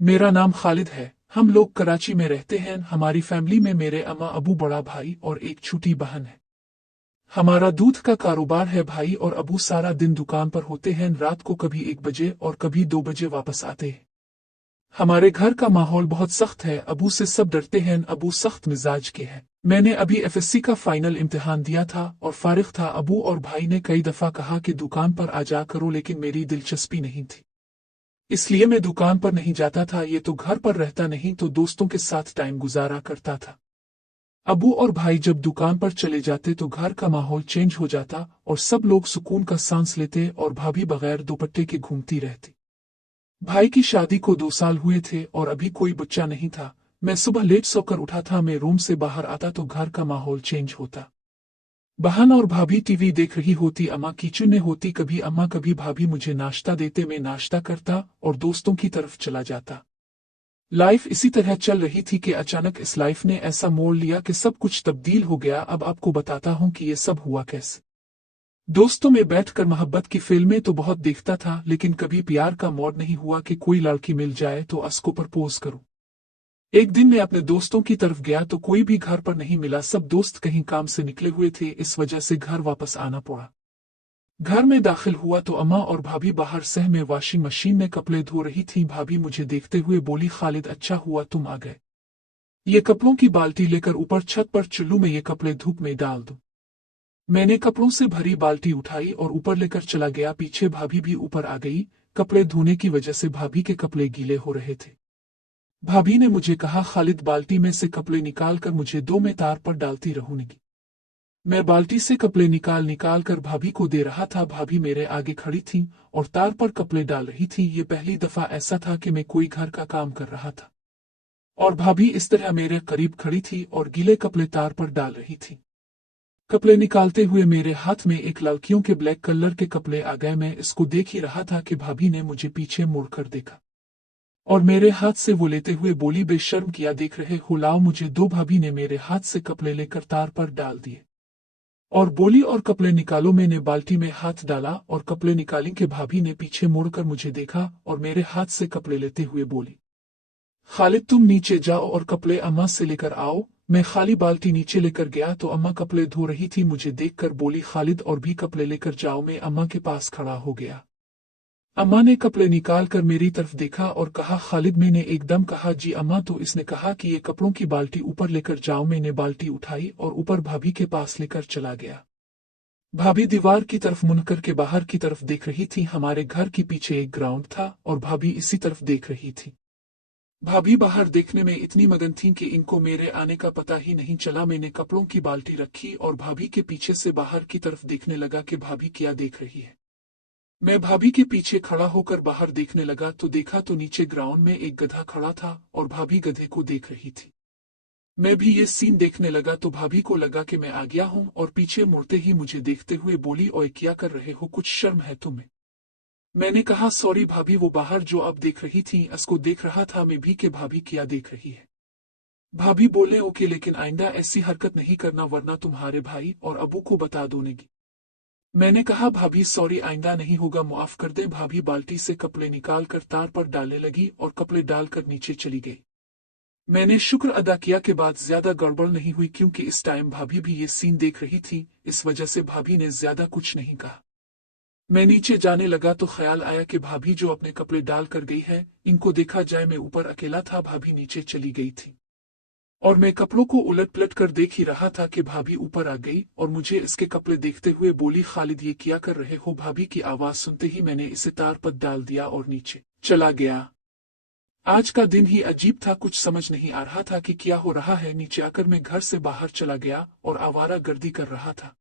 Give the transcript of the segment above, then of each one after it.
मेरा नाम खालिद है। हम लोग कराची में रहते हैं। हमारी फैमिली में मेरे अम्मा अबू, बड़ा भाई और एक छोटी बहन है। हमारा दूध का कारोबार है। भाई और अबू सारा दिन दुकान पर होते हैं। रात को कभी 1 बजे और कभी 2 बजे वापस आते हैं। हमारे घर का माहौल बहुत सख्त है। अबू से सब डरते हैं। अबू सख्त मिजाज के हैं। मैंने अभी एफएससी का फाइनल इम्तिहान दिया था और फारिग था। अबू और भाई ने कई दफा कहा कि दुकान पर आ जा करो, लेकिन मेरी दिलचस्पी नहीं थी, इसलिए मैं दुकान पर नहीं जाता था। ये तो घर पर रहता नहीं तो दोस्तों के साथ टाइम गुजारा करता था। अबू और भाई जब दुकान पर चले जाते तो घर का माहौल चेंज हो जाता और सब लोग सुकून का सांस लेते और भाभी बगैर दुपट्टे के घूमती रहती। भाई की शादी को 2 साल हुए थे और अभी कोई बच्चा नहीं था। मैं सुबह लेट सोकर उठा था। मैं रूम से बाहर आता तो घर का माहौल चेंज होता। बहन और भाभी टीवी देख रही होती, अम्मा किचन में होती, कभी अम्मा कभी भाभी मुझे नाश्ता देते, मैं नाश्ता करता और दोस्तों की तरफ चला जाता। लाइफ इसी तरह चल रही थी कि अचानक इस लाइफ ने ऐसा मोड़ लिया कि सब कुछ तब्दील हो गया। अब आपको बताता हूँ कि ये सब हुआ कैसे। दोस्तों में बैठकर मोहब्बत की फिल्में तो बहुत देखता था, लेकिन कभी प्यार का मोड़ नहीं हुआ कि कोई लड़की मिल जाए तो उसको प्रपोज करूं। एक दिन मैं अपने दोस्तों की तरफ गया तो कोई भी घर पर नहीं मिला। सब दोस्त कहीं काम से निकले हुए थे, इस वजह से घर वापस आना पड़ा। घर में दाखिल हुआ तो अम्मा और भाभी बाहर सह में वॉशिंग मशीन में कपड़े धो रही थीं। भाभी मुझे देखते हुए बोली, खालिद अच्छा हुआ तुम आ गए। ये कपड़ों की बाल्टी लेकर ऊपर छत पर चुल्लू में ये कपड़े धूप में डाल दो। मैंने कपड़ों से भरी बाल्टी उठाई और ऊपर लेकर चला गया। पीछे भाभी भी ऊपर आ गई। कपड़े धोने की वजह से भाभी के कपड़े गीले हो रहे थे। भाभी ने मुझे कहा, खालिद बाल्टी में से कपड़े निकाल कर मुझे दो, मैं तार पर डालती रहूंगी। मैं बाल्टी से कपड़े निकाल निकाल कर भाभी को दे रहा था। भाभी मेरे आगे खड़ी थीं और तार पर कपड़े डाल रही थीं। ये पहली दफा ऐसा था कि मैं कोई घर का काम कर रहा था और भाभी इस तरह मेरे करीब खड़ी थी और गीले कपड़े तार पर डाल रही थी। कपड़े निकालते हुए मेरे हाथ में एक लड़कियों के ब्लैक कलर के कपड़े आ गए। मैं इसको देख ही रहा था कि भाभी ने मुझे पीछे मुड़कर देखा और मेरे हाथ से वो लेते हुए बोली, बेशर्म किया देख रहे हो, लाओ मुझे दो। भाभी ने मेरे हाथ से कपड़े लेकर तार पर डाल दिए और बोली, और कपड़े निकालो। मैंने बाल्टी में हाथ डाला और कपड़े निकाली कि भाभी ने पीछे मुड़कर मुझे देखा और मेरे हाथ से कपड़े लेते हुए बोली, खालिद तुम नीचे जाओ और कपड़े अम्मा से लेकर आओ। मैं खाली बाल्टी नीचे लेकर गया तो अम्मा कपड़े धो रही थी। मुझे देखकर बोली, खालिद और भी कपड़े लेकर जाओ। मैं अम्मा के पास खड़ा हो गया। अम्मा ने कपड़े निकाल कर मेरी तरफ देखा और कहा, खालिद। मैंने एकदम कहा, जी अम्मा। तो इसने कहा कि ये कपड़ों की बाल्टी ऊपर लेकर जाओ। मैंने बाल्टी उठाई और ऊपर भाभी के पास लेकर चला गया। भाभी दीवार की तरफ मुड़कर के बाहर की तरफ देख रही थी। हमारे घर के पीछे एक ग्राउंड था और भाभी इसी तरफ देख रही थी। भाभी बाहर देखने में इतनी मगन थीं कि इनको मेरे आने का पता ही नहीं चला। मैंने कपड़ों की बाल्टी रखी और भाभी के पीछे से बाहर की तरफ देखने लगा कि भाभी क्या देख रही है। मैं भाभी के पीछे खड़ा होकर बाहर देखने लगा तो देखा तो नीचे ग्राउंड में एक गधा खड़ा था और भाभी गधे को देख रही थी। मैं भी ये सीन देखने लगा तो भाभी को लगा कि मैं आ गया हूं और पीछे मुड़ते ही मुझे देखते हुए बोली, ओए क्या कर रहे हो, कुछ शर्म है तुम्हें? मैंने कहा, सॉरी भाभी। वो बाहर जो अब देख रही थी उसको देख रहा था मैं भी कि भाभी क्या देख रही है। भाभी बोले, ओके, लेकिन आइंदा ऐसी हरकत नहीं करना वरना तुम्हारे भाई और अबू को बता दोगी। मैंने कहा, भाभी सॉरी, आइंदा नहीं होगा, माफ कर दे। भाभी बाल्टी से कपड़े निकाल कर तार पर डालने लगी और कपड़े डालकर नीचे चली गई। मैंने शुक्र अदा किया कि बात ज्यादा गड़बड़ नहीं हुई, क्योंकि इस टाइम भाभी भी ये सीन देख रही थी। इस वजह से भाभी ने ज्यादा कुछ नहीं कहा। मैं नीचे जाने लगा तो ख्याल आया कि भाभी जो अपने कपड़े डाल कर गई है, इनको देखा जाए। मैं ऊपर अकेला था, भाभी नीचे चली गई थी और मैं कपड़ों को उलट पलट कर देख ही रहा था कि भाभी ऊपर आ गई और मुझे इसके कपड़े देखते हुए बोली, खालिद ये क्या कर रहे हो? भाभी की आवाज सुनते ही मैंने इसे तार पर डाल दिया और नीचे चला गया। आज का दिन ही अजीब था, कुछ समझ नहीं आ रहा था कि क्या हो रहा है। नीचे आकर मैं घर से बाहर चला गया और आवारा गर्दी कर रहा था।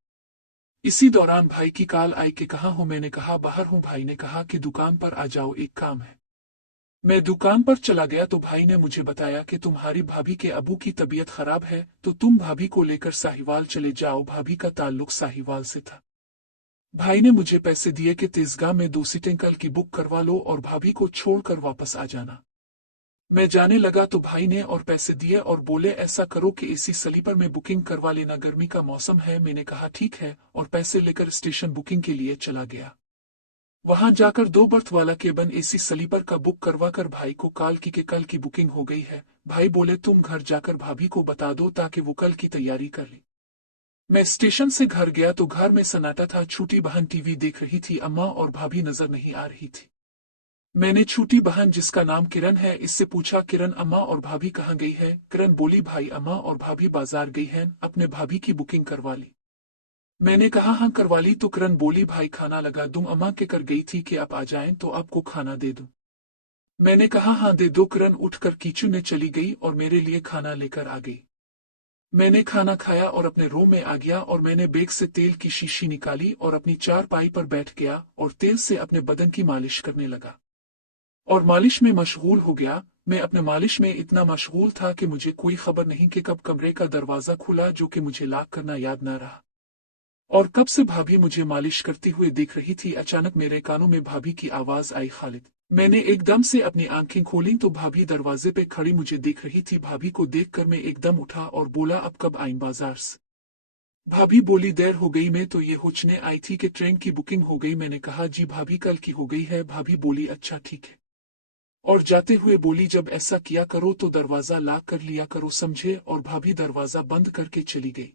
इसी दौरान भाई की कॉल आई कि कहाँ हो? मैंने कहा, बाहर हूँ। भाई ने कहा कि दुकान पर आ जाओ, एक काम है। मैं दुकान पर चला गया तो भाई ने मुझे बताया कि तुम्हारी भाभी के अबू की तबीयत खराब है तो तुम भाभी को लेकर साहिवाल चले जाओ। भाभी का ताल्लुक साहिवाल से था। भाई ने मुझे पैसे दिए कि तेजगाह में 2 सीटें कल की बुक करवा लो और भाभी को छोड़कर वापस आ जाना। मैं जाने लगा तो भाई ने और पैसे दिए और बोले, ऐसा करो कि एसी स्लीपर में बुकिंग करवा लेना, गर्मी का मौसम है। मैंने कहा ठीक है और पैसे लेकर स्टेशन बुकिंग के लिए चला गया। वहां जाकर 2 बर्थ वाला केबिन एसी स्लीपर का बुक करवा कर भाई को कॉल की कि कल की बुकिंग हो गई है। भाई बोले तुम घर जाकर भाभी को बता दो ताकि वो कल की तैयारी कर ले। मैं स्टेशन से घर गया तो घर में सन्नाटा था। छोटी बहन टीवी देख रही थी, अम्मा और भाभी नजर नहीं आ रही थी। मैंने छोटी बहन जिसका नाम किरण है इससे पूछा, किरण अम्मा और भाभी कहाँ गई है? किरण बोली, भाई अम्मा और भाभी बाजार गई हैं, अपने भाभी की बुकिंग करवा ली। मैंने कहा हाँ करवा ली तो किरण बोली, भाई खाना लगा दूं, अम्मा के कर गई थी कि आप आ जाएं तो आपको खाना दे दूं। मैंने कहा हाँ दे दो। किरण उठकर किचन में चली गई और मेरे लिए खाना लेकर आ गई। मैंने खाना खाया और अपने रूम में आ गया और मैंने बैग से तेल की शीशी निकाली और अपनी चारपाई पर बैठ गया और तेल से अपने बदन की मालिश करने लगा और मालिश में मशगूल हो गया। मैं अपने मालिश में इतना मशगूल था कि मुझे कोई खबर नहीं कि कब कमरे का दरवाजा खुला, जो कि मुझे लॉक करना याद ना रहा, और कब से भाभी मुझे मालिश करती हुए देख रही थी। अचानक मेरे कानों में भाभी की आवाज आई, खालिद। मैंने एकदम से अपनी आंखें खोली तो भाभी दरवाजे पे खड़ी मुझे देख रही थी। भाभी को देखकर मैं एकदम उठा और बोला, अब कब आईं बाजार से? भाभी बोली, देर हो गई, मैं तो ये पूछने आई थी कि ट्रेन की बुकिंग हो गई। मैंने कहा जी भाभी कल की हो गई है। भाभी बोली अच्छा ठीक है, और जाते हुए बोली, जब ऐसा किया करो तो दरवाजा लॉक कर लिया करो, समझे? और भाभी दरवाजा बंद करके चली गई।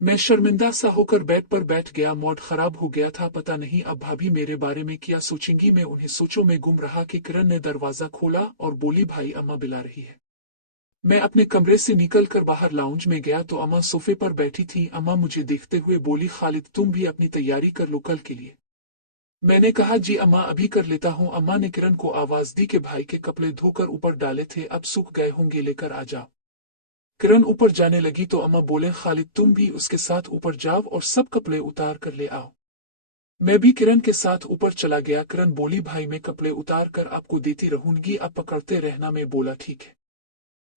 मैं शर्मिंदा सा होकर बेड पर बैठ गया। मूड खराब हो गया था। पता नहीं अब भाभी मेरे बारे में क्या सोचेंगी। मैं उन्हें सोचों में गुम रहा कि किरण ने दरवाजा खोला और बोली, भाई अम्मा बुला रही है। मैं अपने कमरे से निकलकर बाहर लाउंज में गया तो अम्मा सोफे पर बैठी थी। अम्मा मुझे देखते हुए बोली, खालिद तुम भी अपनी तैयारी कर लो कल के लिए। मैंने कहा जी अम्मा अभी कर लेता हूँ। अम्मा ने किरण को आवाज दी कि भाई के कपड़े धोकर ऊपर डाले थे, अब सूख गए होंगे, लेकर आ जाओ। किरण ऊपर जाने लगी तो अम्मा बोले, खालिद तुम भी उसके साथ ऊपर जाओ और सब कपड़े उतार कर ले आओ। मैं भी किरण के साथ ऊपर चला गया। किरण बोली, भाई मैं कपड़े उतार कर आपको देती रहूंगी, अब पकड़ते रहना। मैं बोला ठीक है।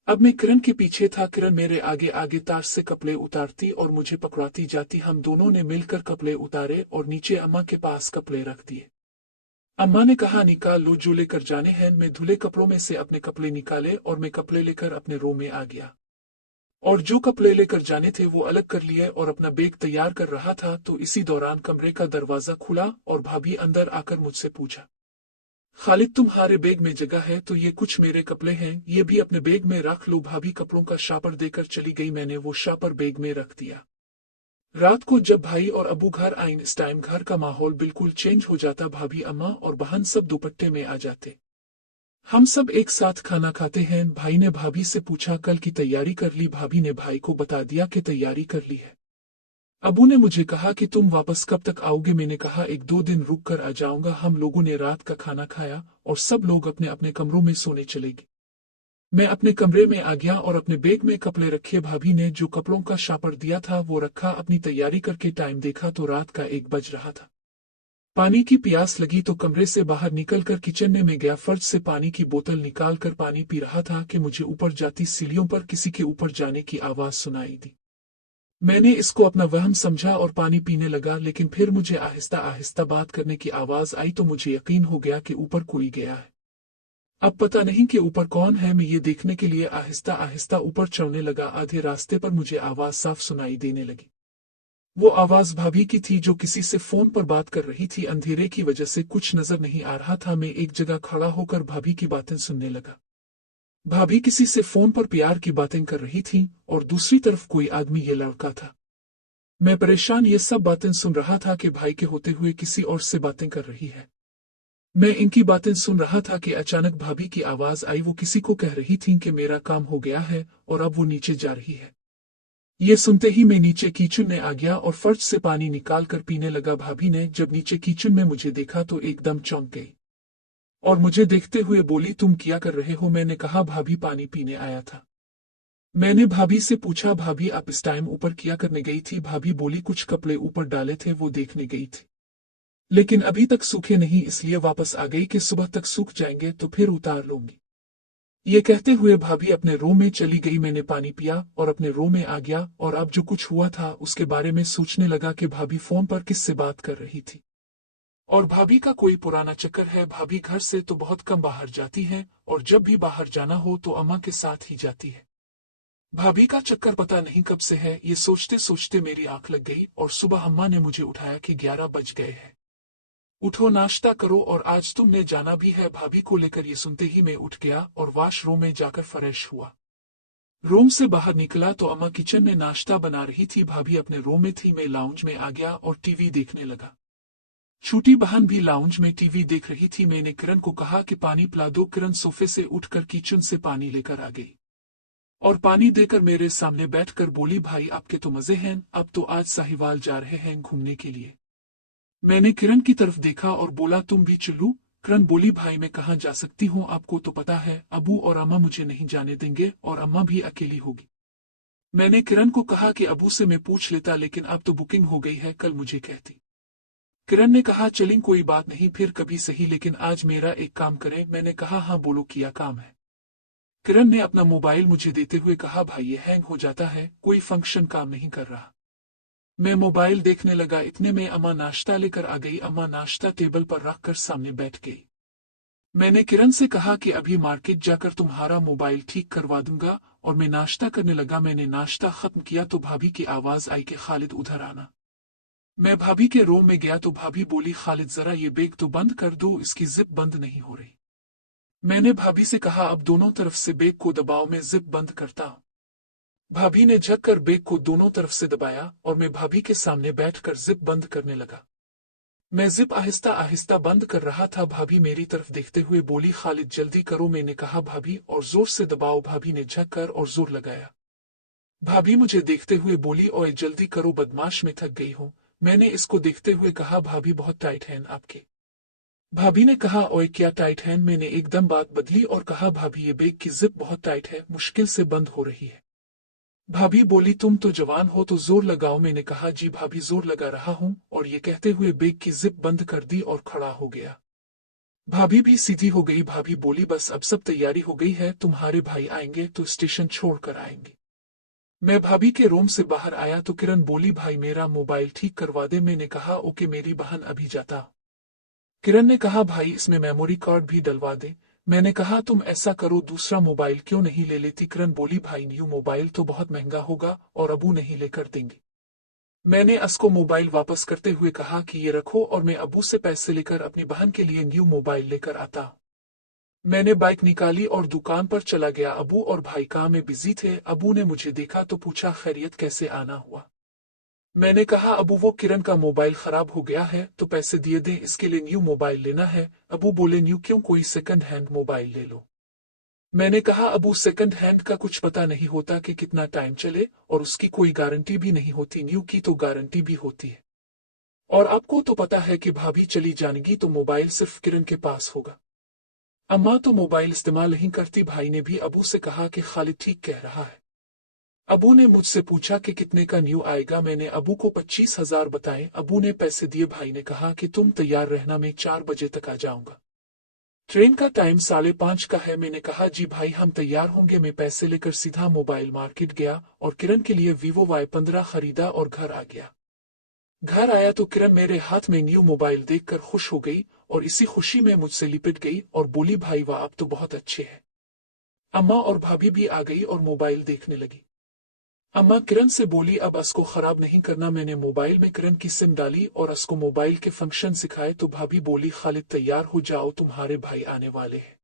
अब मैं किरण के पीछे था। किरण मेरे आगे आगे तार से कपड़े उतारती और मुझे पकड़ाती जाती। हम दोनों ने मिलकर कपड़े उतारे और नीचे अम्मा के पास कपड़े रख दिए। अम्मा ने कहा, निकाल लो जो लेकर जाने हैं। मैं धुले कपड़ों में से अपने कपड़े निकाले और मैं कपड़े लेकर अपने रूम में आ गया और जो कपड़े लेकर जाने थे वो अलग कर लिए और अपना बैग तैयार कर रहा था तो इसी दौरान कमरे का दरवाजा खुला और भाभी अंदर आकर मुझसे पूछा, खालिद तुम्हारे बैग में जगह है तो ये कुछ मेरे कपड़े हैं, ये भी अपने बैग में रख लो। भाभी कपड़ों का शापर देकर चली गई। मैंने वो शापर बैग में रख दिया। रात को जब भाई और अबू घर आए इस टाइम घर का माहौल बिल्कुल चेंज हो जाता। भाभी, अम्मा और बहन सब दुपट्टे में आ जाते। हम सब एक साथ खाना खाते हैं। भाई ने भाभी से पूछा, कल की तैयारी कर ली? भाभी ने भाई को बता दिया कि तैयारी कर ली है। अबू ने मुझे कहा कि तुम वापस कब तक आओगे? मैंने कहा 1-2 दिन रुक कर आ जाऊंगा। हम लोगों ने रात का खाना खाया और सब लोग अपने अपने कमरों में सोने चले गए। मैं अपने कमरे में आ गया और अपने बैग में कपड़े रखे। भाभी ने जो कपड़ों का शापर दिया था वो रखा। अपनी तैयारी करके टाइम देखा तो रात का 1 बज रहा था। पानी की प्यास लगी तो कमरे से बाहर निकलकर किचन में गया। फर्श से पानी की बोतल निकालकर पानी पी रहा था कि मुझे ऊपर जाती सीढ़ियों पर किसी के ऊपर जाने की आवाज सुनाई दी। मैंने इसको अपना वहम समझा और पानी पीने लगा, लेकिन फिर मुझे आहिस्ता आहिस्ता बात करने की आवाज आई तो मुझे यकीन हो गया कि ऊपर कोई गया है। अब पता नहीं कि ऊपर कौन है। मैं ये देखने के लिए आहिस्ता आहिस्ता ऊपर चढ़ने लगा। आधे रास्ते पर मुझे आवाज साफ सुनाई देने लगी। वो आवाज भाभी की थी जो किसी से फोन पर बात कर रही थी। अंधेरे की वजह से कुछ नजर नहीं आ रहा था। मैं एक जगह खड़ा होकर भाभी की बातें सुनने लगा। भाभी किसी से फोन पर प्यार की बातें कर रही थी और दूसरी तरफ कोई आदमी, ये लड़का था। मैं परेशान ये सब बातें सुन रहा था कि भाई के होते हुए किसी और से बातें कर रही है। मैं इनकी बातें सुन रहा था कि अचानक भाभी की आवाज आई। वो किसी को कह रही थी कि मेरा काम हो गया है और अब वो नीचे जा रही है। ये सुनते ही मैं नीचे किचन में आ गया और फर्श से पानी निकाल कर पीने लगा। भाभी ने जब नीचे किचन में मुझे देखा तो एकदम चौंक गई और मुझे देखते हुए बोली, तुम क्या कर रहे हो? मैंने कहा, भाभी पानी पीने आया था। मैंने भाभी से पूछा, भाभी आप इस टाइम ऊपर क्या करने गई थी? भाभी बोली, कुछ कपड़े ऊपर डाले थे वो देखने गई थी, लेकिन अभी तक सूखे नहीं इसलिए वापस आ गई कि सुबह तक सूख जाएंगे तो फिर उतार लूंगी। ये कहते हुए भाभी अपने रूम में चली गई। मैंने पानी पिया और अपने रूम में आ गया और अब जो कुछ हुआ था उसके बारे में सोचने लगा कि भाभी फोन पर किससे बात कर रही थी और भाभी का कोई पुराना चक्कर है। भाभी घर से तो बहुत कम बाहर जाती है और जब भी बाहर जाना हो तो अम्मा के साथ ही जाती है। भाभी का चक्कर पता नहीं कब से है। ये सोचते सोचते मेरी आंख लग गई और सुबह अम्मा ने मुझे उठाया कि 11 बज गए हैं। उठो नाश्ता करो और आज तुमने जाना भी है भाभी को लेकर। ये सुनते ही मैं उठ गया और वॉशरूम में जाकर फ्रेश हुआ। रूम से बाहर निकला तो अम्मा किचन में नाश्ता बना रही थी, भाभी अपने रूम में थी। मैं लाउंज में आ गया और टीवी देखने लगा। छोटी बहन भी लाउंज में टीवी देख रही थी। मैंने किरण को कहा कि पानी पिला दो। किरण सोफे से उठकर किचन से पानी लेकर आ गई और पानी देकर मेरे सामने बैठकर बोली, भाई आपके तो मजे हैं, अब तो आज साहिवाल जा रहे हैं घूमने के लिए। मैंने किरण की तरफ देखा और बोला, तुम भी चलो। किरण बोली, भाई मैं कहाँ जा सकती हूँ, आपको तो पता है अबू और अम्मा मुझे नहीं जाने देंगे और अम्मा भी अकेली होगी। मैंने किरण को कहा कि अबू से मैं पूछ लेता, लेकिन अब तो बुकिंग हो गई है, कल मुझे कहती। किरण ने कहा, चलें कोई बात नहीं, फिर कभी सही, लेकिन आज मेरा एक काम करें। मैंने कहा, हाँ बोलो, किया काम है। किरण ने अपना मोबाइल मुझे देते हुए कहा, भाई ये हैंग हो जाता है, कोई फंक्शन काम नहीं कर रहा। मैं मोबाइल देखने लगा, इतने में अम्मा नाश्ता लेकर आ गई। अम्मा नाश्ता टेबल पर रखकर सामने बैठ गई। मैंने किरण से कहा कि अभी मार्केट जाकर तुम्हारा मोबाइल ठीक करवा दूंगा और मैं नाश्ता करने लगा। मैंने नाश्ता खत्म किया तो भाभी की आवाज आई कि खालिद उधर आना। मैं भाभी के रूम में गया तो भाभी बोली, खालिद जरा ये बैग तो बंद कर दो, इसकी जिप बंद नहीं हो रही। मैंने भाभी से कहा, अब दोनों तरफ से बैग को दबाओ, मैं जिप बंद करता हूं। भाभी ने झककर बैग को दोनों तरफ से दबाया और मैं भाभी के सामने बैठकर जिप बंद करने लगा। मैं जिप आहिस्ता आहिस्ता बंद कर रहा था। भाभी मेरी तरफ देखते हुए बोली, खालिद जल्दी करो। मैंने कहा, भाभी और जोर से दबाओ। भाभी ने झककर और जोर लगाया। भाभी मुझे देखते हुए बोली, ओए जल्दी करो बदमाश, मैं थक गई हूं। मैंने इसको देखते हुए कहा, भाभी बहुत टाइट है आपके। भाभी ने कहा, ओए क्या टाइट है। मैंने एकदम बात बदली और कहा, भाभी ये बैग की जिप बहुत टाइट है, मुश्किल से बंद हो रही है। भाभी बोली, तुम तो जवान हो तो जोर लगाओ। मैंने कहा, जी भाभी जोर लगा रहा हूं, और ये कहते हुए बैग की जिप बंद कर दी और खड़ा हो गया। भाभी भी सीधी हो गई। भाभी बोली, बस अब सब तैयारी हो गई है, तुम्हारे भाई आएंगे तो स्टेशन छोड़कर आएंगे। मैं भाभी के रूम से बाहर आया तो किरण बोली, भाई मेरा मोबाइल ठीक करवा दे। मैंने कहा, ओके मेरी बहन अभी जाता। किरण ने कहा, भाई इसमें मेमोरी कार्ड भी डलवा दे। मैंने कहा, तुम ऐसा करो दूसरा मोबाइल क्यों नहीं ले लेती। किरण बोली, भाई न्यू मोबाइल तो बहुत महंगा होगा और अबू नहीं लेकर देंगे। मैंने असको मोबाइल वापस करते हुए कहा कि ये रखो और मैं अबू से पैसे लेकर अपनी बहन के लिए न्यू मोबाइल लेकर आता। मैंने बाइक निकाली और दुकान पर चला गया। अबू और भाई काम में बिजी थे। अबू ने मुझे देखा तो पूछा, खैरियत कैसे आना हुआ। मैंने कहा, अबू वो किरण का मोबाइल खराब हो गया है तो पैसे दिए दें, इसके लिए न्यू मोबाइल लेना है। अबू बोले, न्यू क्यों, कोई सेकंड हैंड मोबाइल ले लो। मैंने कहा, अबू सेकंड हैंड का कुछ पता नहीं होता कि कितना टाइम चले और उसकी कोई गारंटी भी नहीं होती, न्यू की तो गारंटी भी होती है। और आपको तो पता है कि भाभी चली जानेगी तो मोबाइल सिर्फ किरण के पास होगा। अम्मा तो मोबाइल इस्तेमाल नहीं करती। भाई ने भी अबू से कहा कि खालिद ठीक कह रहा है। अबू ने मुझसे पूछा कि कितने का न्यू आएगा। मैंने अबू को 25,000 बताए। अबू ने पैसे दिए। भाई ने कहा कि तुम तैयार रहना, मैं 4 बजे तक आ जाऊंगा। ट्रेन का टाइम 5:30 का है। मैंने कहा, जी भाई हम तैयार होंगे। मैं पैसे लेकर सीधा मोबाइल मार्केट गया और किरण के लिए वीवो Y15 खरीदा और घर आ गया। घर आया तो किरण मेरे हाथ में न्यू मोबाइल देखकर खुश हो गई और इसी खुशी में मुझसे लिपट गई और बोली, भाई वाह आप तो बहुत अच्छे हैं। अम्मा और भाभी भी आ गई और मोबाइल देखने लगी। अम्मा किरण से बोली, अब असको खराब नहीं करना। मैंने मोबाइल में किरण की सिम डाली और असको मोबाइल के फंक्शन सिखाए तो भाभी बोली, खालिद तैयार हो जाओ, तुम्हारे भाई आने वाले हैं।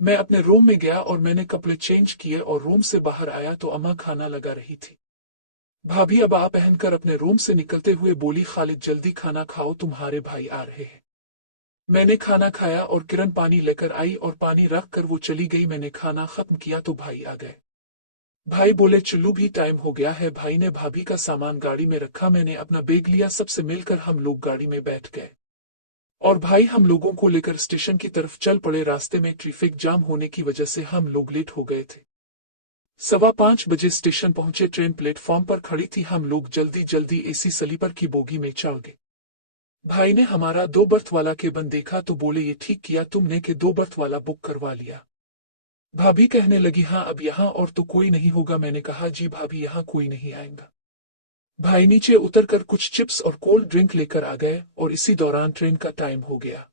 मैं अपने रूम में गया और मैंने कपड़े चेंज किए और रूम से बाहर आया तो अम्मा खाना लगा रही थी। भाभी अबा पहनकर अपने रूम से निकलते हुए बोली, खालिद जल्दी खाना खाओ, तुम्हारे भाई आ रहे हैं। मैंने खाना खाया और किरण पानी लेकर आई और पानी रख कर वो चली गई। मैंने खाना खत्म किया तो भाई आ गए। भाई बोले, चलो भी टाइम हो गया है। भाई ने भाभी का सामान गाड़ी में रखा। मैंने अपना बैग लिया। सबसे मिलकर हम लोग गाड़ी में बैठ गए और भाई हम लोगों को लेकर स्टेशन की तरफ चल पड़े। रास्ते में ट्रैफिक जाम होने की वजह से हम लोग लेट हो गए थे। 5:15 स्टेशन पहुंचे। ट्रेन प्लेटफॉर्म पर खड़ी थी। हम लोग जल्दी जल्दी एसी स्लीपर की बोगी में चढ़ गए। भाई ने हमारा 2 बर्थ वाला केबिन देखा तो बोले, ये ठीक किया तुमने कि 2 बर्थ वाला बुक करवा लिया। भाभी कहने लगी, हाँ अब यहाँ और तो कोई नहीं होगा। मैंने कहा, जी भाभी यहाँ कोई नहीं आएगा। भाई नीचे उतरकर कुछ चिप्स और कोल्ड ड्रिंक लेकर आ गए और इसी दौरान ट्रेन का टाइम हो गया।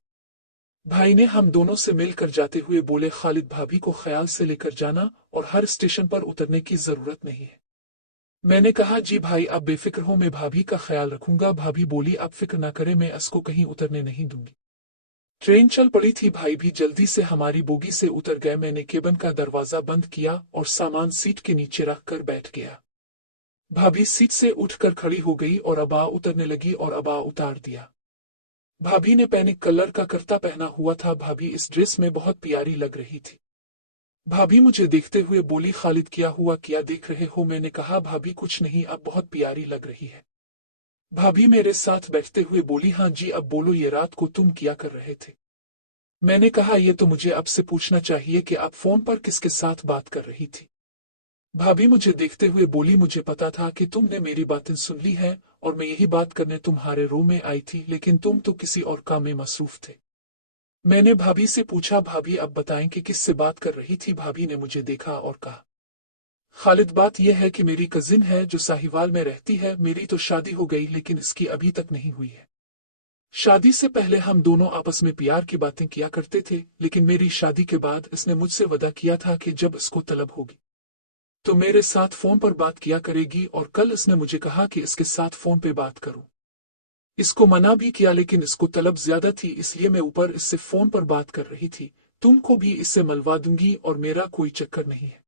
भाई ने हम दोनों से मिलकर जाते हुए बोले, खालिद भाभी को ख्याल से लेकर जाना और हर स्टेशन पर उतरने की जरूरत नहीं है। मैंने कहा जी भाई आप बेफिक्र हो, मैं भाभी का ख्याल रखूंगा। भाभी बोली आप फिक्र ना करें, मैं इसको कहीं उतरने नहीं दूंगी। ट्रेन चल पड़ी थी, भाई भी जल्दी से हमारी बोगी से उतर गए। मैंने केबिन का दरवाजा बंद किया और सामान सीट के नीचे रख कर बैठ गया। भाभी सीट से उठकर खड़ी हो गई और अबा उतरने लगी और अबा उतार दिया। भाभी ने पैनिक कलर का कुर्ता पहना हुआ था। भाभी इस ड्रेस में बहुत प्यारी लग रही थी। भाभी मुझे देखते हुए बोली खालिद क्या हुआ, क्या देख रहे हो? मैंने कहा भाभी कुछ नहीं, अब बहुत प्यारी लग रही है। भाभी मेरे साथ बैठते हुए बोली हाँ जी अब बोलो, ये रात को तुम क्या कर रहे थे? मैंने कहा ये तो मुझे आपसे पूछना चाहिए कि आप फोन पर किसके साथ बात कर रही थी। भाभी मुझे देखते हुए बोली मुझे पता था कि तुमने मेरी बातें सुन ली हैं और मैं यही बात करने तुम्हारे रूम में आई थी, लेकिन तुम तो किसी और काम में मसरूफ थे। मैंने भाभी से पूछा भाभी अब बताएं कि किससे बात कर रही थी? भाभी ने मुझे देखा और कहा खालिद बात यह है कि मेरी कजिन है जो साहिवाल में रहती है। मेरी तो शादी हो गई लेकिन इसकी अभी तक नहीं हुई है। शादी से पहले हम दोनों आपस में प्यार की बातें किया करते थे, लेकिन मेरी शादी के बाद इसने मुझसे वादा किया था कि जब इसको तलब होगी तो मेरे साथ फोन पर बात किया करेगी, और कल इसने मुझे कहा कि इसके साथ फोन पे बात करूं। इसको मना भी किया लेकिन इसको तलब ज्यादा थी, इसलिए मैं ऊपर इससे फोन पर बात कर रही थी। तुमको भी इससे मिलवा दूंगी और मेरा कोई चक्कर नहीं है।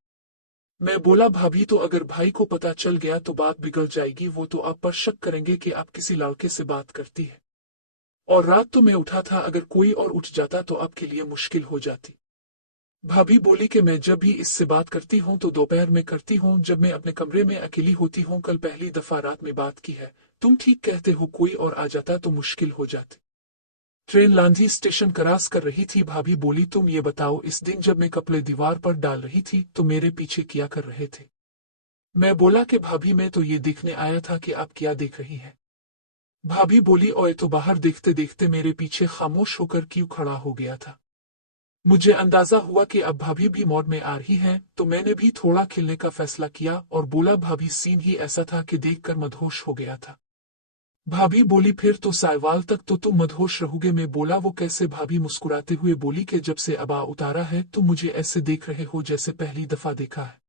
मैं बोला भाभी तो अगर भाई को पता चल गया तो बात बिगड़ जाएगी, वो तो आप पर शक करेंगे कि आप किसी लड़के से बात करती है। और रात तो मैं उठा था, अगर कोई और उठ जाता तो आपके लिए मुश्किल हो जाती। भाभी बोली कि मैं जब भी इससे बात करती हूँ तो दोपहर में करती हूँ, जब मैं अपने कमरे में अकेली होती हूँ। कल पहली दफा रात में बात की है। तुम ठीक कहते हो, कोई और आ जाता तो मुश्किल हो जाती। ट्रेन लांधी स्टेशन क्रॉस कर रही थी। भाभी बोली तुम ये बताओ, इस दिन जब मैं कपड़े दीवार पर डाल रही थी तो मेरे पीछे क्या कर रहे थे? मैं बोला कि भाभी मैं तो ये देखने आया था कि आप क्या देख रही हैं। भाभी बोली ओए तो बाहर देखते देखते मेरे पीछे खामोश होकर क्यों खड़ा हो गया था। मुझे अंदाजा हुआ कि अब भाभी भी मोड में आ रही हैं, तो मैंने भी थोड़ा खिलने का फैसला किया और बोला भाभी सीन ही ऐसा था कि देखकर मदहोश हो गया था। भाभी बोली फिर तो साहिवाल तक तो तुम मदहोश रहोगे। मैं बोला वो कैसे? भाभी मुस्कुराते हुए बोली कि जब से अबा उतारा है तुम मुझे ऐसे देख रहे हो जैसे पहली दफा देखा है।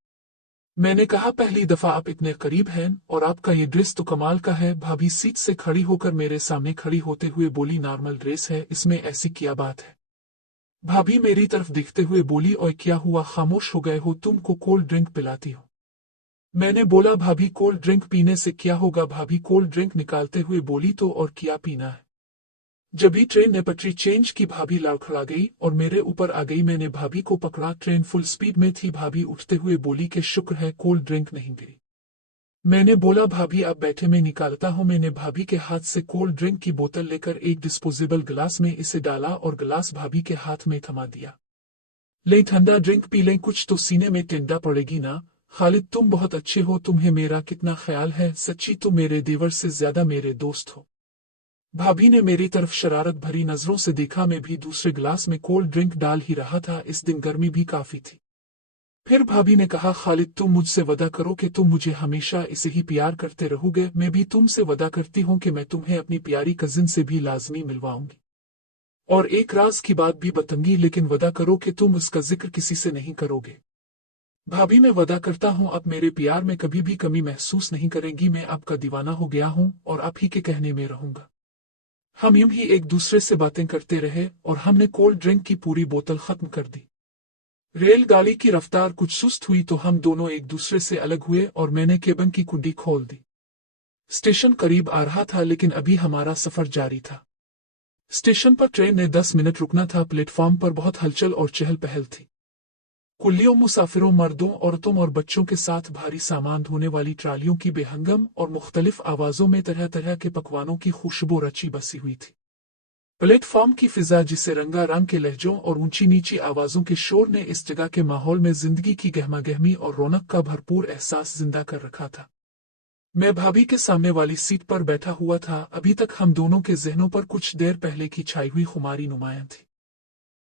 मैंने कहा पहली दफा आप इतने करीब हैं और आपका ये ड्रेस तो कमाल का है। भाभी सीट से खड़ी होकर मेरे सामने खड़ी होते हुए बोली नॉर्मल ड्रेस है, इसमें ऐसी क्या बात है? भाभी मेरी तरफ देखते हुए बोली ओए क्या हुआ, खामोश हो गए हो? तुमको कोल्ड ड्रिंक पिलाती हो। मैंने बोला भाभी कोल्ड ड्रिंक पीने से क्या होगा? भाभी कोल्ड ड्रिंक निकालते हुए बोली तो और क्या पीना है? जब भी ट्रेन ने पटरी चेंज की भाभी लड़खड़ा गई और मेरे ऊपर आ गई। मैंने भाभी को पकड़ा, ट्रेन फुल स्पीड में थी। भाभी उठते हुए बोली कि शुक्र है कोल्ड ड्रिंक नहीं गिरी। मैंने बोला भाभी आप बैठे, मैं निकालता हूँ। मैंने भाभी के हाथ से कोल्ड ड्रिंक की बोतल लेकर एक डिस्पोजेबल गिलास में इसे डाला और गिलास भाभी के हाथ में थमा दिया। ले ठंडा ड्रिंक पी लें, कुछ तो सीने में टिंडा पड़ेगी ना। खालिद तुम बहुत अच्छे हो, तुम्हें मेरा कितना ख्याल है, सच्ची तुम मेरे देवर से ज्यादा मेरे दोस्त हो। भाभी ने मेरी तरफ शरारत भरी नजरों से देखा। मैं भी दूसरे गिलास में कोल्ड ड्रिंक डाल ही रहा था। इस दिन गर्मी भी काफी थी। फिर भाभी ने कहा खालिद तुम मुझसे वादा करो कि तुम मुझे हमेशा इसे ही प्यार करते रहोगे। मैं भी तुमसे वादा करती हूँ कि मैं तुम्हें अपनी प्यारी कजिन से भी लाजमी मिलवाऊंगी और एक राज की बात भी बताऊंगी, लेकिन वादा करो कि तुम उसका जिक्र किसी से नहीं करोगे। भाभी मैं वादा करता हूँ आप मेरे प्यार में कभी भी कमी महसूस नहीं करेंगी। मैं आपका दीवाना हो गया हूँ और आप ही के कहने में रहूंगा। हम यूं ही एक दूसरे से बातें करते रहे और हमने कोल्ड ड्रिंक की पूरी बोतल खत्म कर दी। रेलगाड़ी की रफ्तार कुछ सुस्त हुई तो हम दोनों एक दूसरे से अलग हुए और मैंने केबिन की कुंडी खोल दी। स्टेशन करीब आ रहा था लेकिन अभी हमारा सफर जारी था। स्टेशन पर ट्रेन ने 10 मिनट रुकना था। प्लेटफॉर्म पर बहुत हलचल और चहल पहल थी। कुल्लियों, मुसाफिरों, मर्दों, औरतों और बच्चों के साथ भारी सामान ढोने वाली ट्रालियों की बेहंगम और मुख्तलिफ आवाजों में तरह तरह के पकवानों की खुशबू रची बसी हुई थी। प्लेटफॉर्म की फिजा जिसे रंगारंग के लहजों और ऊंची नीची आवाजों के शोर ने इस जगह के माहौल में जिंदगी की गहमागहमी और रौनक का भरपूर एहसास जिंदा कर रखा था। मैं भाभी के सामने वाली सीट पर बैठा हुआ था। अभी तक हम दोनों के जहनों पर कुछ देर पहले की छाई हुई खुमारी नुमायां थी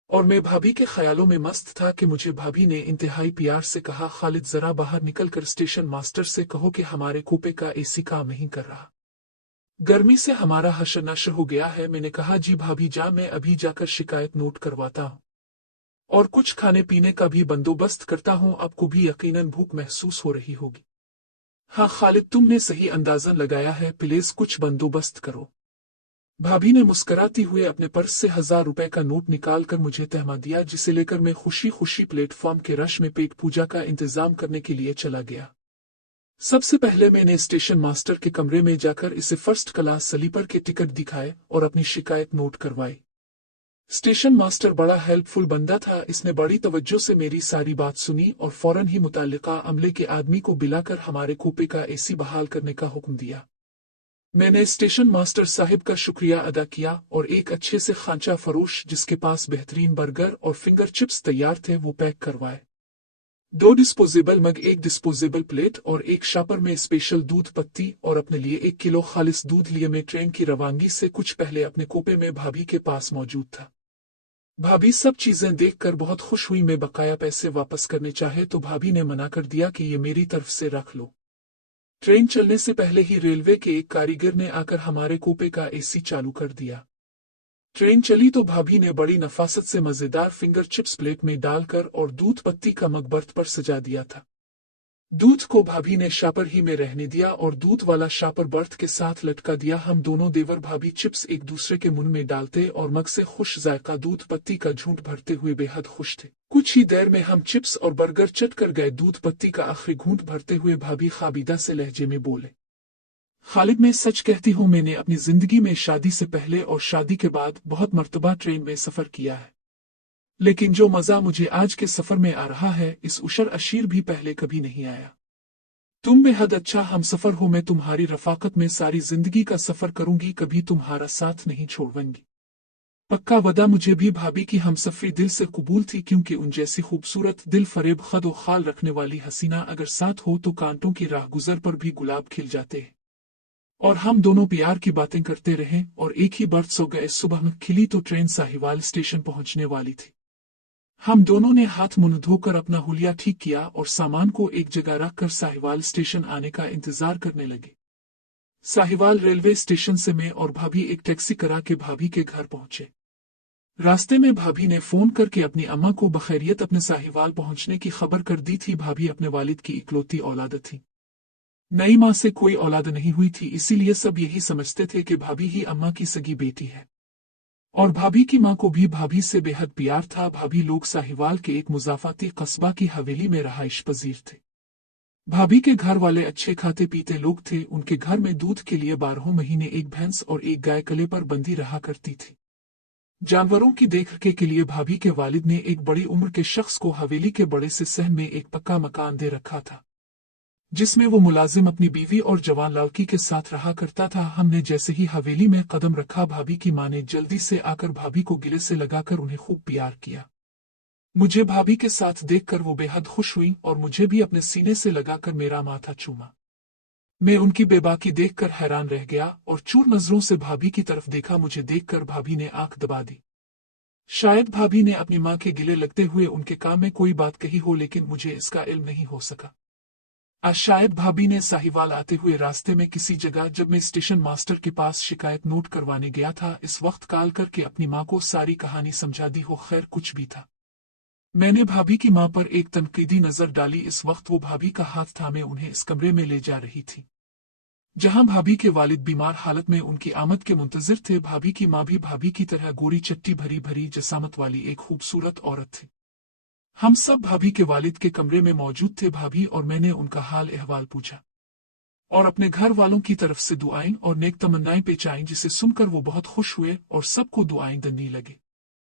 और मैं भाभी के ख्यालों में मस्त था कि मुझे भाभी ने इंतहाई प्यार से कहा खालिद जरा बाहर निकलकर स्टेशन मास्टर से कहो कि हमारे कूपे का एसी काम नहीं कर रहा, गर्मी से हमारा हशर नशर हो गया है। मैंने कहा जी भाभी जा, मैं अभी जाकर शिकायत नोट करवाता हूँ और कुछ खाने पीने का भी बंदोबस्त करता हूँ। आपको भी यकीनन भूख महसूस हो रही होगी। हाँ खालिद, तुमने सही अंदाजा लगाया है, प्लीज कुछ बंदोबस्त करो। भाभी ने मुस्कुराती हुए अपने पर्स से 1000 रुपए का नोट निकाल कर मुझे थमा दिया, जिसे लेकर मैं खुशी खुशी प्लेटफॉर्म के रश में पेट पूजा का इंतजाम करने के लिए चला गया। सबसे पहले मैंने स्टेशन मास्टर के कमरे में जाकर इसे फर्स्ट क्लास स्लीपर के टिकट दिखाए और अपनी शिकायत नोट करवाई। स्टेशन मास्टर बड़ा हेल्पफुल बंदा था। इसने बड़ी तवज्जो से मेरी सारी बात सुनी और फौरन ही मुताल्लिका अमले के आदमी को बुलाकर हमारे कूपे का एसी बहाल करने का हुक्म दिया। मैंने स्टेशन मास्टर साहिब का शुक्रिया अदा किया और एक अच्छे से खांचा फरोश जिसके पास बेहतरीन बर्गर और फिंगर चिप्स तैयार थे वो पैक करवाए। 2 डिस्पोजेबल मग, 1 डिस्पोजेबल प्लेट और एक शापर में स्पेशल दूध पत्ती और अपने लिए 1 किलो खालिस दूध लिए मैं ट्रेन की रवानगी से कुछ पहले अपने कोपे में भाभी के पास मौजूद था। भाभी सब चीजें देखकर बहुत खुश हुई। मैं बकाया पैसे वापस करने चाहे तो भाभी ने मना कर दिया कि ये मेरी तरफ से रख लो। ट्रेन चलने से पहले ही रेलवे के एक कारीगर ने आकर हमारे कूपे का एसी चालू कर दिया। ट्रेन चली तो भाभी ने बड़ी नफासत से मजेदार फिंगर चिप्स प्लेट में डालकर और दूध पत्ती का मग बर्थ पर सजा दिया था। दूध को भाभी ने शापर ही में रहने दिया और दूध वाला शापर बर्थ के साथ लटका दिया। हम दोनों देवर भाभी चिप्स एक दूसरे के मुंह में डालते और मग से खुश जायका दूध पत्ती का झूंट भरते हुए बेहद खुश थे। कुछ ही देर में हम चिप्स और बर्गर चट कर गए। दूध पत्ती का आखिरी घूंट भरते हुए भाभी खाबिदा से लहजे में बोले, खालिद, मैं सच कहती हूँ, मैंने अपनी जिंदगी में शादी से पहले और शादी के बाद बहुत मर्तबा ट्रेन में सफर किया है, लेकिन जो मजा मुझे आज के सफर में आ रहा है इस उशर अशीर भी पहले कभी नहीं आया। तुम बेहद अच्छा हमसफर हो। मैं तुम्हारी रफाकत में सारी जिंदगी का सफर करूंगी, कभी तुम्हारा साथ नहीं छोड़ूंगी। पक्का वदा। मुझे भी भाभी की हमसफरी दिल से कबूल थी, क्योंकि उन जैसी खूबसूरत दिल फरेब खद और खाल रखने वाली हसीना अगर साथ हो तो कांटों की राह गुजर पर भी गुलाब खिल जाते हैं। और हम दोनों प्यार की बातें करते रहे और एक ही बर्थ सो गए। सुबह में खिली तो ट्रेन साहिवाल स्टेशन पहुंचने वाली थी। हम दोनों ने हाथ मुंह धोकर अपना हुलिया ठीक किया और सामान को एक जगह रखकर साहिवाल स्टेशन आने का इंतजार करने लगे। साहिवाल रेलवे स्टेशन से मैं और भाभी एक टैक्सी करा के भाभी के घर पहुंचे। रास्ते में भाभी ने फोन करके अपनी अम्मा को बखैरियत अपने साहिवाल पहुंचने की खबर कर दी थी। भाभी अपने वालिद की इकलौती औलाद थी। नई माँ से कोई औलाद नहीं हुई थी, इसीलिए सब यही समझते थे कि भाभी ही अम्मा की सगी बेटी है। और भाभी की माँ को भी भाभी से बेहद प्यार था। भाभी लोग साहिवाल के एक मुजाफाती कस्बा की हवेली में रहाइश पजीर थे। भाभी के घर वाले अच्छे खाते पीते लोग थे। उनके घर में दूध के लिए 12 महीने एक भैंस और एक गाय कले पर बंधी रहा करती थी। जानवरों की देखरेख के लिए भाभी के वालिद ने एक बड़ी उम्र के शख्स को हवेली के बड़े से सहन में एक पक्का मकान दे रखा था, जिसमें वो मुलाजिम अपनी बीवी और जवान लड़की के साथ रहा करता था। हमने जैसे ही हवेली में कदम रखा, भाभी की माँ ने जल्दी से आकर भाभी को गिले से लगाकर उन्हें खूब प्यार किया। मुझे भाभी के साथ देखकर वो बेहद खुश हुई और मुझे भी अपने सीने से लगाकर मेरा माथा चूमा। मैं उनकी बेबाकी देखकर हैरान रह गया और चूर नजरों से भाभी की तरफ देखा। मुझे देखकर भाभी ने आंख दबा दी। शायद भाभी ने अपनी माँ के गिले लगते हुए उनके कान में कोई बात कही हो, लेकिन मुझे इसका इल्म नहीं हो सका। आज शायद भाभी ने साहिवाल आते हुए रास्ते में किसी जगह, जब मैं स्टेशन मास्टर के पास शिकायत नोट करवाने गया था, इस वक्त कॉल करके अपनी माँ को सारी कहानी समझा दी हो। खैर कुछ भी था। मैंने भाभी की माँ पर एक तनकीदी नजर डाली। इस वक्त वो भाभी का हाथ थामे उन्हें इस कमरे में ले जा रही थी, जहां भाभी के वालिद बीमार हालत में उनकी आमद के मुंतजिर थे। भाभी की माँ भी भाभी की तरह गोरी चट्टी भरी भरी जसामत वाली एक खूबसूरत औरत थी। हम सब भाभी के वालिद के कमरे में मौजूद थे। भाभी और मैंने उनका हाल अहवाल पूछा और अपने घर वालों की तरफ से दुआएं और नेक तमन्नाएं पेचाईं, जिसे सुनकर वो बहुत खुश हुए और सबको दुआएं देने लगे।